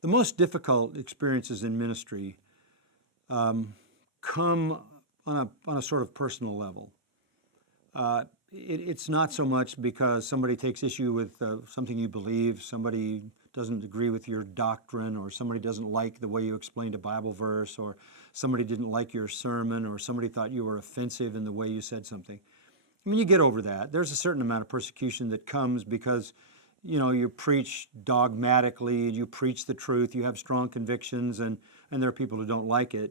The most difficult experiences in ministry come on a sort of personal level. It's not so much because somebody takes issue with something you believe, somebody doesn't agree with your doctrine, or somebody doesn't like the way you explained a Bible verse, or somebody didn't like your sermon, or somebody thought you were offensive in the way you said something. I mean, you get over that. There's a certain amount of persecution that comes because, you preach dogmatically, you preach the truth, you have strong convictions, and there are people who don't like it.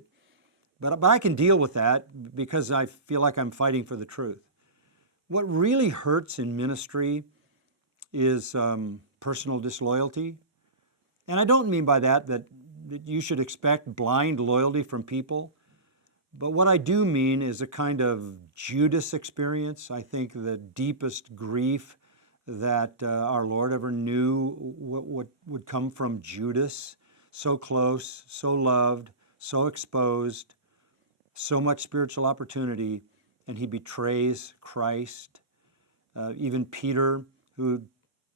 But I can deal with that because I feel like I'm fighting for the truth. What really hurts in ministry is personal disloyalty. And I don't mean by that you should expect blind loyalty from people. But what I do mean is a kind of Judas experience. I think the deepest grief that our Lord ever knew what would come from Judas, so close, so loved, so exposed, so much spiritual opportunity, and he betrays Christ. Even Peter, who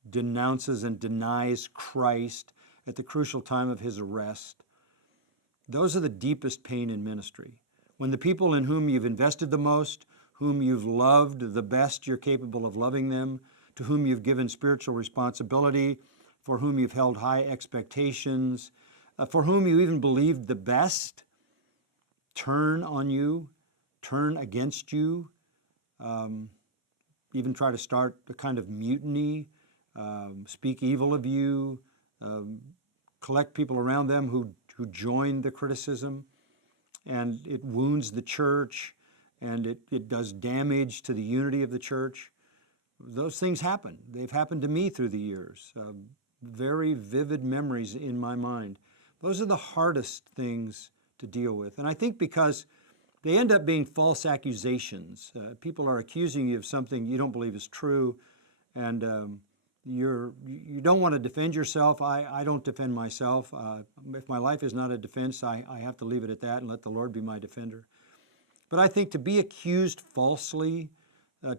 denounces and denies Christ at the crucial time of his arrest. Those are the deepest pain in ministry. When the people in whom you've invested the most, whom you've loved the best you're capable of loving them, to whom you've given spiritual responsibility, for whom you've held high expectations, for whom you even believed the best, turn on you, turn against you, even try to start a kind of mutiny, speak evil of you, collect people around them who join the criticism, and it wounds the church, and it does damage to the unity of the church. Those things happen. They've happened to me through the years. Very vivid memories in my mind. Those are the hardest things to deal with. And I think because they end up being false accusations. People are accusing you of something you don't believe is true, and you don't want to defend yourself. I don't defend myself. If my life is not a defense, I have to leave it at that and let the Lord be my defender. But I think to be accused falsely,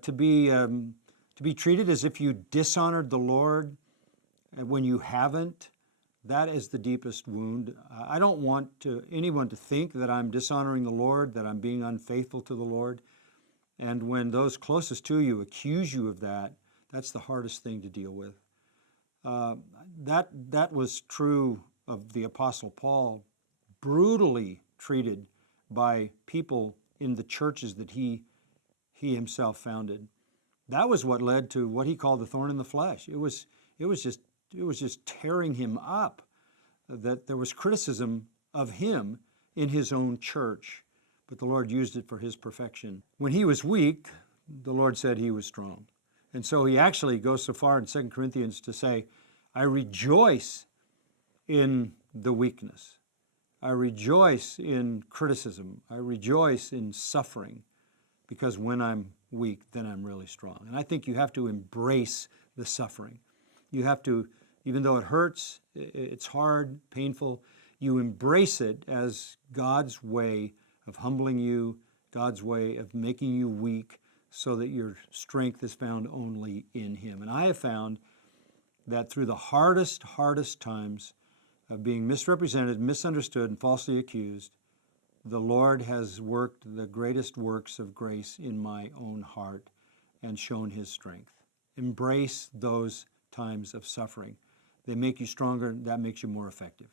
to be treated as if you dishonored the Lord when you haven't, that is the deepest wound. I don't want anyone to think that I'm dishonoring the Lord, that I'm being unfaithful to the Lord. And when those closest to you accuse you of that, that's the hardest thing to deal with. That was true of the Apostle Paul, brutally treated by people in the churches that he himself founded. That was what led to what he called the thorn in the flesh. It was just tearing him up, that there was criticism of him in his own church, but the Lord used it for his perfection. When he was weak, the Lord said he was strong. And so he actually goes so far in 2 Corinthians to say, I rejoice in the weakness. I rejoice in criticism. I rejoice in suffering, because when I'm weak, then I'm really strong. And I think you have to embrace the suffering. You have to, even though it hurts, it's hard, painful, you embrace it as God's way of humbling you, God's way of making you weak so that your strength is found only in Him. And I have found that through the hardest times of being misrepresented, misunderstood, and falsely accused, the Lord has worked the greatest works of grace in my own heart and shown His strength. Embrace those times of suffering. They make you stronger. That makes you more effective.